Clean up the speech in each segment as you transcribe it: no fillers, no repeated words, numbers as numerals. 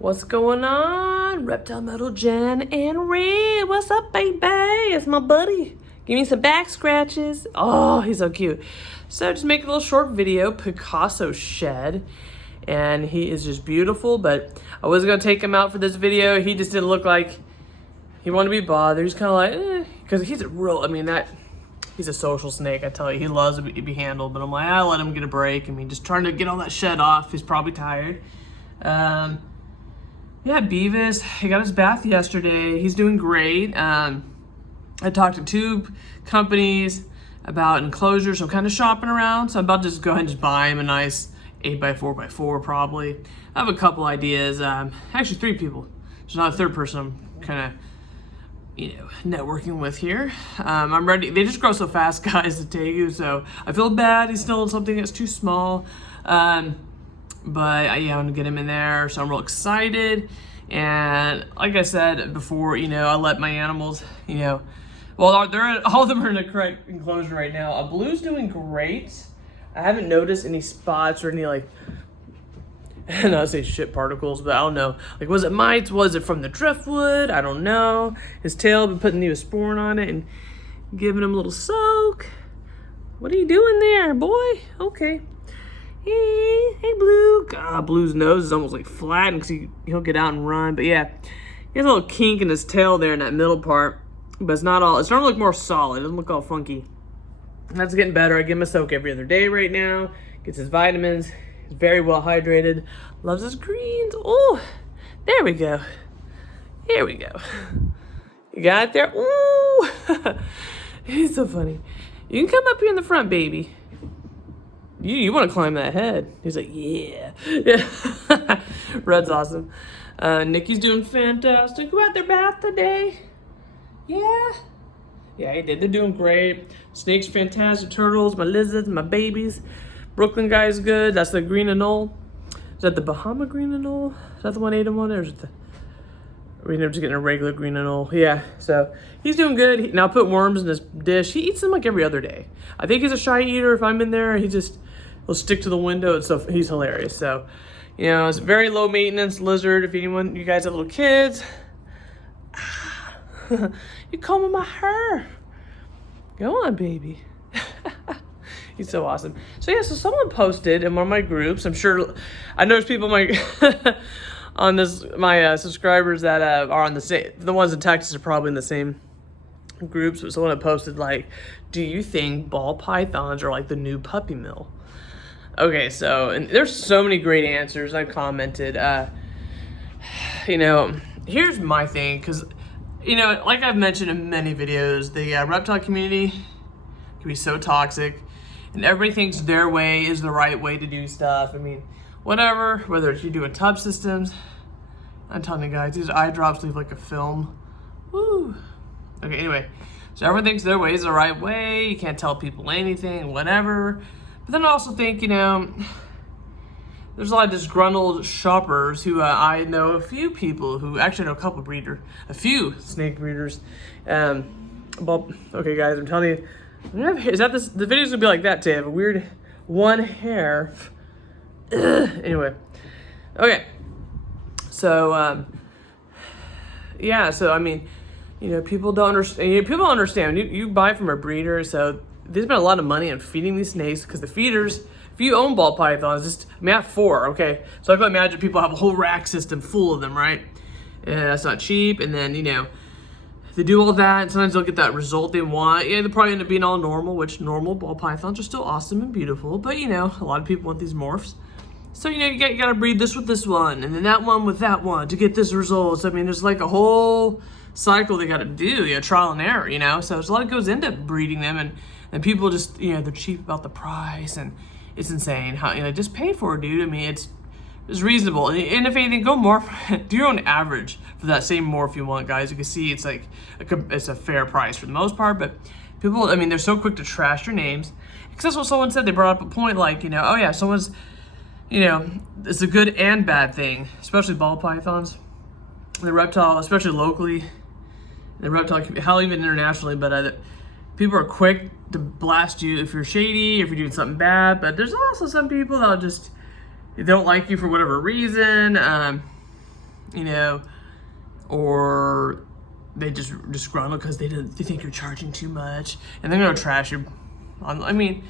What's going on? Reptile Metal Jen and Red. What's up, baby? It's my buddy. Give me some back scratches. Oh, he's so cute. So just make a little short video, Picasso shed. And he is just beautiful, but I was gonna take him out for this video. He just didn't look like he wanted to be bothered. He's kind of like, because he's a real, he's a social snake, I tell you. He loves to be handled, but I'm like, I'll let him get a break. Just trying to get all that shed off. He's probably tired. Yeah, Beavis, he got his bath yesterday. He's doing great. I talked to two companies about enclosures, so I'm kind of shopping around. So I'm about to just go ahead and just buy him a nice 8x4x4 probably. I have a couple ideas. Actually, 3 people. There's not a third person I'm kind of, networking with here. I'm ready. They just grow so fast, guys, to take you. So I feel bad. He's still in something that's too small. But yeah, I'm gonna get him in there, so I'm real excited. And like I said before, I let my animals, well, all of them are in the correct enclosure right now. Blue's doing great. I haven't noticed any spots or any I don't know, say shit particles, but I don't know. Was it mites? Was it from the driftwood? I don't know. His tail, been putting Neosporin on it and giving him a little soak. What are you doing there, boy? Okay. Hey, Blue. God, Blue's nose is almost flat because he'll get out and run. But yeah, he has a little kink in his tail there in that middle part. But it's not all, it's starting to look more solid. It doesn't look all funky. That's getting better. I give him a soak every other day right now. Gets his vitamins. He's very well hydrated. Loves his greens. Oh, there we go. Here we go. You got it there? Ooh. He's so funny. You can come up here in the front, baby. You want to climb that head. He's like, yeah. Yeah. Red's awesome. Nikki's doing fantastic. Who had their bath today? Yeah. Yeah, he did. They're doing great. Snake's fantastic. Turtles, my lizards, my babies. Brooklyn guy's good. That's the green anole. Is that the Bahama green anole? Is that the 181 one? Or is it the... We're just getting a regular green anole. Yeah, so he's doing good. Now I put worms in his dish. He eats them every other day. I think he's a shy eater. If I'm in there, he'll stick to the window and stuff. He's hilarious. So, it's a very low maintenance lizard. If you guys have little kids, you combing my hair. Go on, baby. He's so awesome. So yeah, so someone posted in one of my groups. I noticed people on my subscribers that are on the ones in Texas are probably in the same groups. But someone had posted do you think ball pythons are like the new puppy mill? Okay, so and there's so many great answers. I commented. Here's my thing, because like I've mentioned in many videos, the reptile community can be so toxic, and everybody thinks their way is the right way to do stuff. Whatever, whether it's you doing tub systems, I'm telling you guys, these eye drops leave like a film. Woo. Okay, anyway, so everyone thinks their way is the right way. You can't tell people anything, whatever. But then I also think, there's a lot of disgruntled shoppers who I know a few people who actually know a few snake breeders. Okay, guys, I'm telling you, the video's gonna be like that today. I have a weird one hair. Anyway, okay. So, yeah. So people don't understand. People don't understand. You buy from a breeder, so they spend a lot of money on feeding these snakes because the feeders. If you own ball pythons, I have 4. Okay, so I can imagine people have a whole rack system full of them, right? And that's not cheap. And then they do all that, and sometimes they'll get that result they want. Yeah, they probably end up being all normal, which normal ball pythons are still awesome and beautiful. But a lot of people want these morphs. So, you got to breed this with this one, and then that one with that one to get this result. There's a whole cycle they got to do, trial and error, So there's a lot that goes into breeding them, and people just, they're cheap about the price, and it's insane how, just pay for it, dude. It's reasonable. And if anything, go morph, do your own average for that same morph you want, guys. You can see it's it's a fair price for the most part, but people, they're so quick to trash your names. Because that's what someone said. They brought up a point oh yeah, someone's, it's a good and bad thing, especially ball pythons. The reptile, especially locally, the reptile, hell, even internationally, but people are quick to blast you if you're shady, if you're doing something bad. But there's also some people that'll just, they don't like you for whatever reason. you know, or they just disgruntled because they think you're charging too much, and they're gonna trash you. I mean,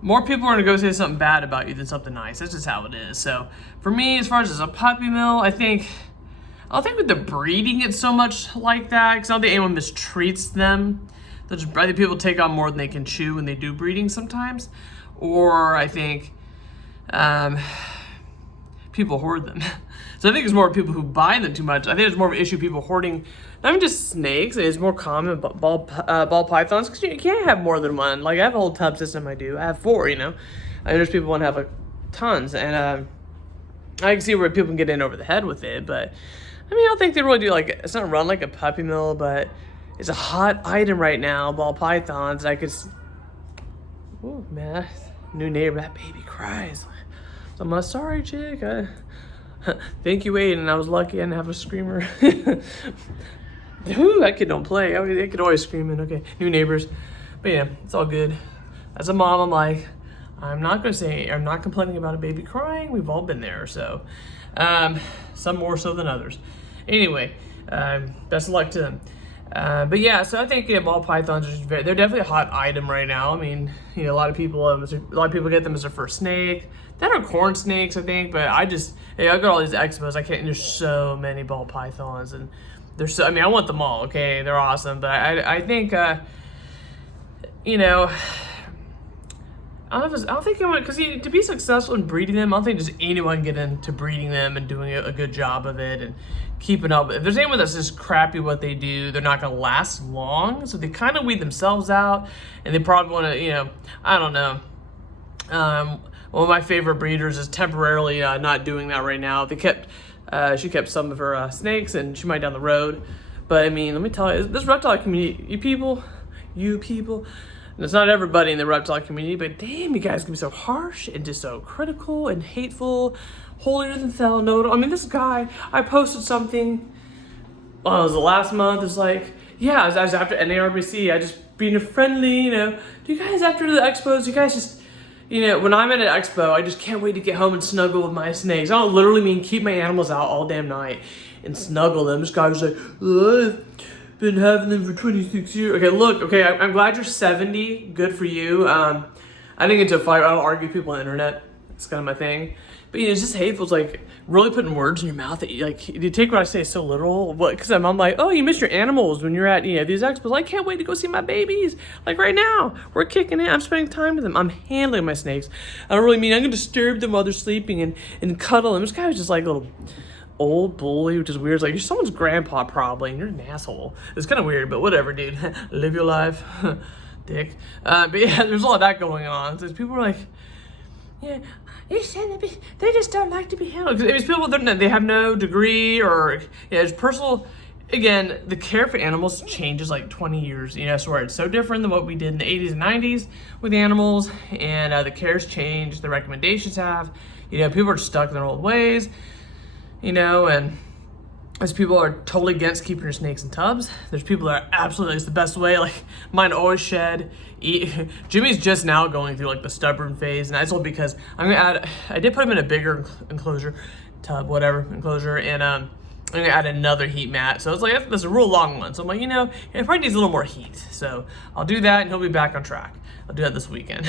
more people are gonna go say something bad about you than something nice. That's just how it is. So for me, as far as a puppy mill, I don't think with the breeding it's so much like that, because I don't think anyone mistreats them. I think people take on more than they can chew when they do breeding sometimes, or I think people hoard them. So I think it's more people who buy them too much. I think it's more of an issue people hoarding, not even just snakes. It's more common ball pythons, because you can't have more than one. Like I have a whole tub system. I have 4. You know, and there's people want to have like tons, and I can see where people can get in over the head with it. But I mean, I don't think they really do. Like, it's not run like a puppy mill, but it's a hot item right now. Ball pythons. Oh man, new neighbor. That baby cries. So I'm like, sorry, chick. Thank you, Aiden. I was lucky I didn't have a screamer. Ooh, that kid don't play. They could always scream in. Okay, new neighbors. But yeah, it's all good. As a mom, I'm like, I'm not complaining about a baby crying. We've all been there. So, some more so than others. Anyway, best of luck to them. But yeah, so I think ball pythons they're definitely a hot item right now. I mean, you know, a lot of people get them as their first snake. That are corn snakes, I think. But I got all these expos. There's so many ball pythons, and I want them all. Okay, they're awesome. But I think, you know, I don't think because to be successful in breeding them, I don't think just anyone can get into breeding them and doing a good job of it and keeping up. If there's anyone that's just crappy what they do, they're not going to last long. So they kind of weed themselves out, and they probably want to, you know, I don't know. One of my favorite breeders is temporarily not doing that right now. She kept some of her snakes, and she might down the road. But I mean, let me tell you, this reptile community, you people, and it's not everybody in the reptile community, but damn, you guys can be so harsh and just so critical and hateful, holier than thou. No, I mean, this guy, I posted something, it was the last month. It's like, yeah, I was after NARBC, I just being friendly, you know. Do you guys, after the expos, you guys just, you know, when I'm at an expo, I just can't wait to get home and snuggle with my snakes. I don't literally mean keep my animals out all damn night and snuggle them. This guy was like, I've been having them for 26 years. Okay, look, okay, I'm glad you're 70. Good for you. I think it's a fight. I don't argue with people on the internet. It's kind of my thing. But you know, it's just hateful. It's like really putting words in your mouth that you take what I say so literal. Because I'm like, oh, you miss your animals when you're at these expos. I can't wait to go see my babies. Like right now, we're kicking it. I'm spending time with them. I'm handling my snakes. I don't really mean I'm gonna disturb them while they're sleeping and cuddle them. This guy was just like a little old bully, which is weird. It's like you're someone's grandpa probably, and you're an asshole. It's kind of weird, but whatever, dude. Live your life, dick. But yeah, there's a lot of that going on. So people are like, yeah, you said they just don't like to be handled. Because people, they have no degree or it's personal. Again, the care for animals changes like 20 years. You know, so it's so different than what we did in the 80s and 90s with animals, and the care's changed. The recommendations have. You know, people are stuck in their old ways. You know, and there's people are totally against keeping your snakes in tubs. There's people that are absolutely, it's the best way. Like mine always shed. Jimmy's just now going through like the stubborn phase, and that's all because I did put him in a bigger enclosure, tub, whatever, enclosure, and I'm gonna add another heat mat. So it's like, that's a real long one. So I'm like, you know, it probably needs a little more heat. So I'll do that and he'll be back on track. I'll do that this weekend,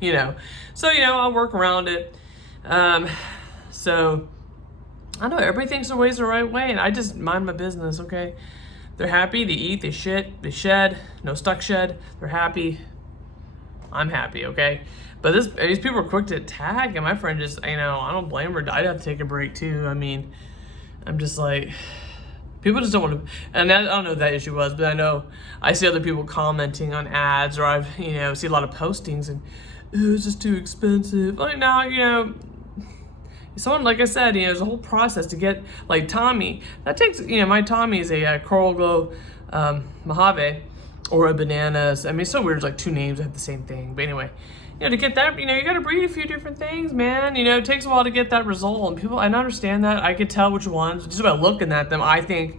you know. So, you know, I'll work around it. So I know everybody thinks their way's the right way, and I just mind my business, okay? They're happy, they eat, they shit, they shed, no stuck shed, they're happy. I'm happy, okay? But these people are quick to tag, and my friend just, you know, I don't blame her. I'd have to take a break too. I mean, I'm just like, people just don't want to, and I don't know what that issue was, but I know I see other people commenting on ads, or I've, you know, see a lot of postings, and, oh, it's just too expensive. Like now, you know, someone, like I said, you know, there's a whole process to get, like Tommy, that takes, you know, my Tommy is a Coral Glow Mojave, or a Bananas. I mean, it's so weird, it's like two names that have the same thing. But anyway, you know, to get that, you know, you got to breed a few different things, man. You know, it takes a while to get that result. And people, I understand that. I could tell which ones, just by looking at them. I think,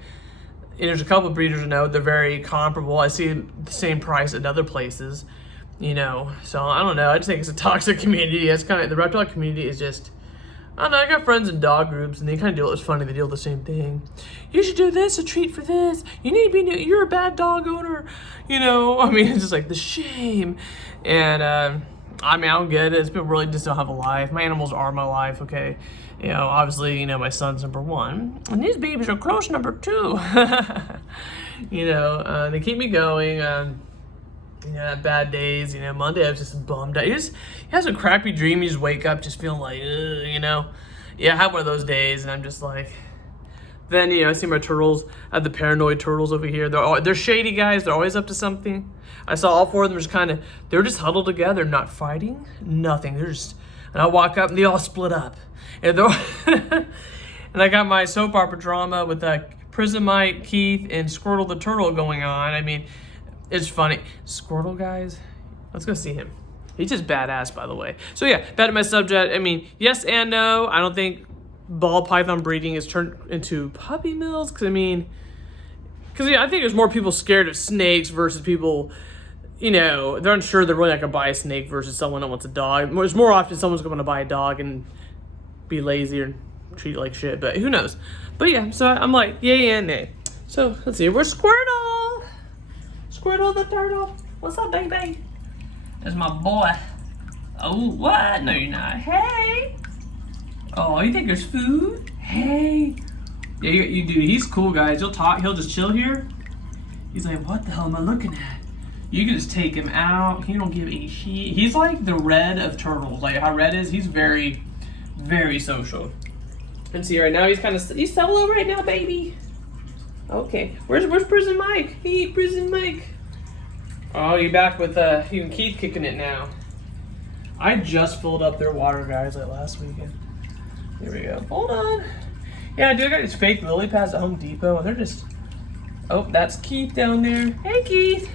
and there's a couple of breeders I know, they're very comparable. I see the same price at other places, you know. So, I don't know. I just think it's a toxic community. It's kind of, the reptile community is just, I don't know, I got friends in dog groups, and they kind of deal, it's funny, they deal with the same thing. You should do this, a treat for this. You need to be, you're a bad dog owner. You know, I mean, it's just like the shame. And, I mean, I don't get it. It's been really just don't have a life. My animals are my life, okay? You know, obviously, you know, my son's number one. And these babies are close number two. You know, they keep me going. You know, bad days, you know, Monday I was just bummed out. He has a crappy dream, you just wake up just feeling like, you know. Yeah, I have one of those days, and I'm just like, then, you know, I see my turtles, I have the paranoid turtles over here. They're shady guys, they're always up to something. I saw all four of them just they were just huddled together, not fighting, nothing. They're just, and I walk up and they all split up. And, and I got my soap opera drama with Prismite, Keith, and Squirtle the Turtle going on. I mean, it's funny. Squirtle, guys, let's go see him. He's just badass, by the way. So yeah, back to my subject. I mean, yes and no. I don't think ball python breeding is turned into puppy mills. Because yeah, I think there's more people scared of snakes versus people, you know, they're unsure they're really not going to buy a snake versus someone that wants a dog. There's more often someone's going to buy a dog and be lazy or treat it like shit. But who knows? But yeah, so I'm like, yay and nay. So let's see. Where's Squirtle? Squirtle the turtle. What's up, baby? There's my boy. Oh, what? No, you're not. Hey. Oh, you think there's food? Hey. Yeah, you do. He's cool, guys. He'll talk. He'll just chill here. He's like, what the hell am I looking at? You can just take him out. He don't give a shit. He's like the Red of turtles. Like how Red is. He's very, very social. And see right now, he's solo right now, baby. Okay. Where's Prison Mike? Hey, Prison Mike. Oh, you're back with you and Keith kicking it now. I just filled up their water, guys, like last weekend. Here we go. Hold on. Yeah, dude, I got these fake lily pads at Home Depot, and they're just... Oh, that's Keith down there. Hey, Keith.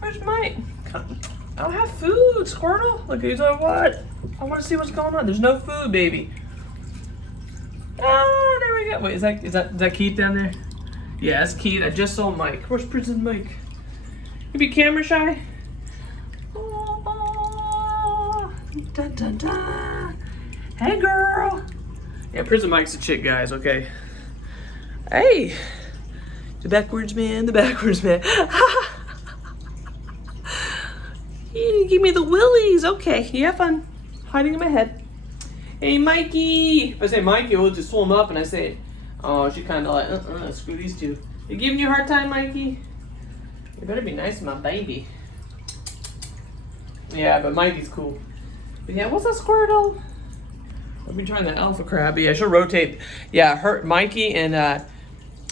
Where's Mike? I don't have food, Squirtle. Look, he's like, what? I want to see what's going on. There's no food, baby. Ah, there we go. Wait, is that Keith down there? Yeah, that's Keith. I just saw Mike. Where's Prison Mike? You be camera shy? Oh, dun, dun, dun. Hey, girl. Yeah, Prison Mike's a chick, guys, okay? Hey. The backwards man, the backwards man. You didn't give me the willies. Okay, you have fun hiding in my head. Hey, Mikey. If I say Mikey, we'll just swim up, and I say, oh, she kind of like, screw these two. You giving you a hard time, Mikey? You better be nice to my baby. Yeah, but Mikey's cool. But yeah, what's up, Squirtle? I've been trying that alpha crab. Yeah, she'll rotate. Yeah, Mikey and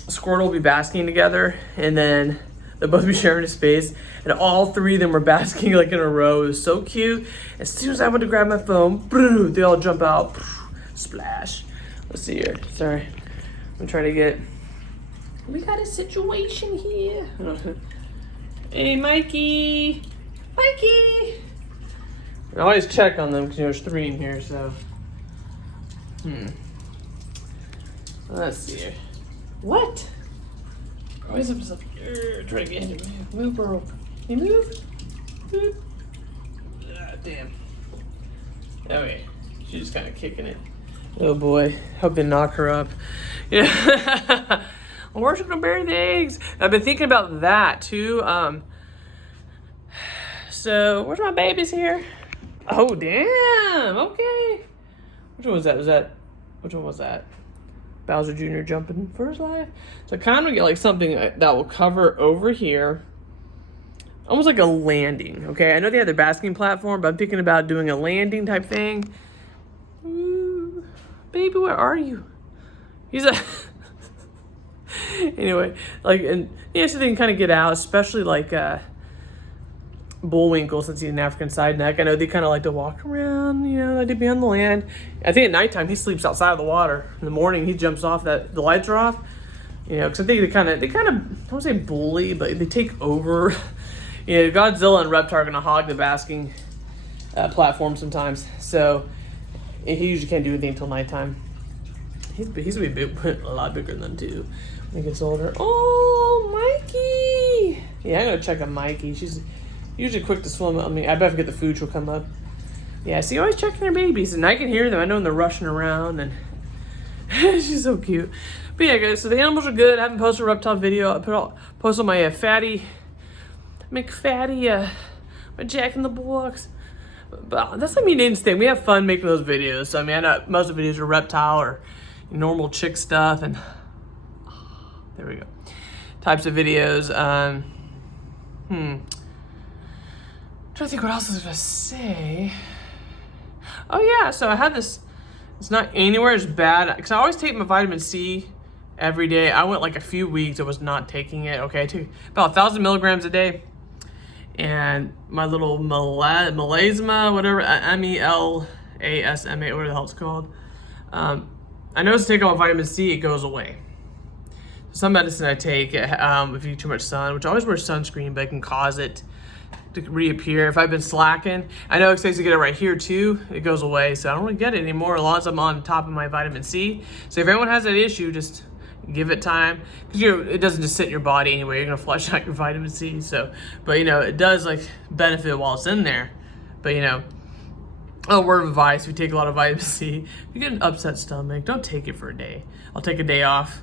Squirtle will be basking together, and then they'll both be sharing a space, and all three of them were basking like in a row. It was so cute. As soon as I went to grab my phone, they all jump out, splash. Let's see here. Sorry, I'm trying to get. We got a situation here. Hey, Mikey! Mikey! I always check on them because there's three in here, so. Let's see here. What? Always up here. Try to get him to move, bro. Can you move? Move. Ah, damn. Okay. She's just kind of kicking it. Oh boy. Hope they knock her up. Yeah. Where's she gonna bury the eggs? I've been thinking about that too. So where's my babies here? Oh damn. Okay. Which one was that? Which one was that? Bowser Jr. jumping for his life. So I kind of get like something that will cover over here. Almost like a landing. Okay. I know they have their basking platform, but I'm thinking about doing a landing type thing. Ooh, baby, where are you? He's a. Anyway, like, and yeah, so they can kind of get out, especially like Bullwinkle, since he's an African side neck. I know they kind of like to walk around, you know, like to be on the land. I think at nighttime he sleeps outside of the water. In the morning he jumps off the lights are off, you know, because I think they kind of, I won't say bully, but they take over. You know, Godzilla and Reptile are gonna hog the basking platform sometimes, so he usually can't do anything until nighttime. He's gonna be a lot bigger than them too when he gets older. Oh, Mikey! Yeah, I'm gonna check on Mikey. She's usually quick to swim. I mean, I bet if I get the food, she'll come up. Yeah, so you're always checking their babies, and I can hear them. I know when they're rushing around, and she's so cute. But yeah, guys, so the animals are good. I haven't posted a reptile video. I posted my McFatty, my Jack in the Box. But that's not me instinct. We have fun making those videos. So I mean, I know most of the videos are reptile or normal chick stuff, and there we go. Types of videos. I'm trying to think what else I was gonna say. Oh yeah, so I had this. It's not anywhere as bad because I always take my vitamin C every day. I went like a few weeks I was not taking it. Okay, I took about 1,000 milligrams a day, and my little melasma, whatever, melasma, whatever the hell it's called. I noticed taking my vitamin C, it goes away. Some medicine I take, if you eat too much sun, which I always wear sunscreen, but it can cause it to reappear. If I've been slacking, I know it's supposed to get it right here too, it goes away, so I don't really get it anymore as long as I'm on top of my vitamin C. So if anyone has that issue, just give it time, because it doesn't just sit in your body anyway. You're gonna flush out your vitamin C. So, but it does like benefit while it's in there. But a word of advice: if you take a lot of vitamin C, if you get an upset stomach, don't take it for a day. I'll take a day off.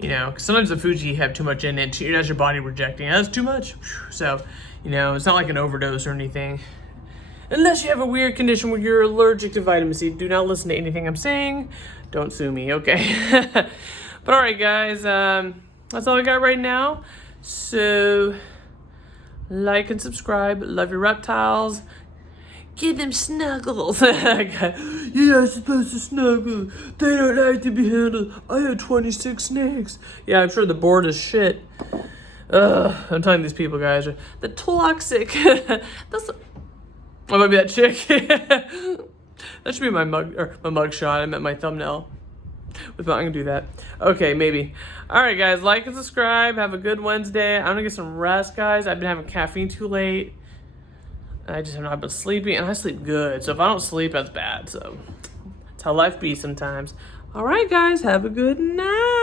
Because sometimes the foods you have too much in it, that's your body rejecting it. That's too much. So, it's not like an overdose or anything. Unless you have a weird condition where you're allergic to vitamin C, do not listen to anything I'm saying. Don't sue me, okay? But all right, guys, that's all I got right now. So, like and subscribe. Love your reptiles. Give them snuggles. You're not supposed to snuggle. They don't like to be handled. I had 26 snakes. Yeah, I'm sure the board is shit. I'm telling these people, guys, are the toxic. That's. I might be that chick. That should be my mug shot. I meant my thumbnail. I'm gonna do that. Okay, maybe. All right, guys, like and subscribe. Have a good Wednesday. I'm gonna get some rest, guys. I've been having caffeine too late. I just have not been sleeping, and I sleep good. So if I don't sleep, that's bad. So that's how life be sometimes. All right, guys, have a good night.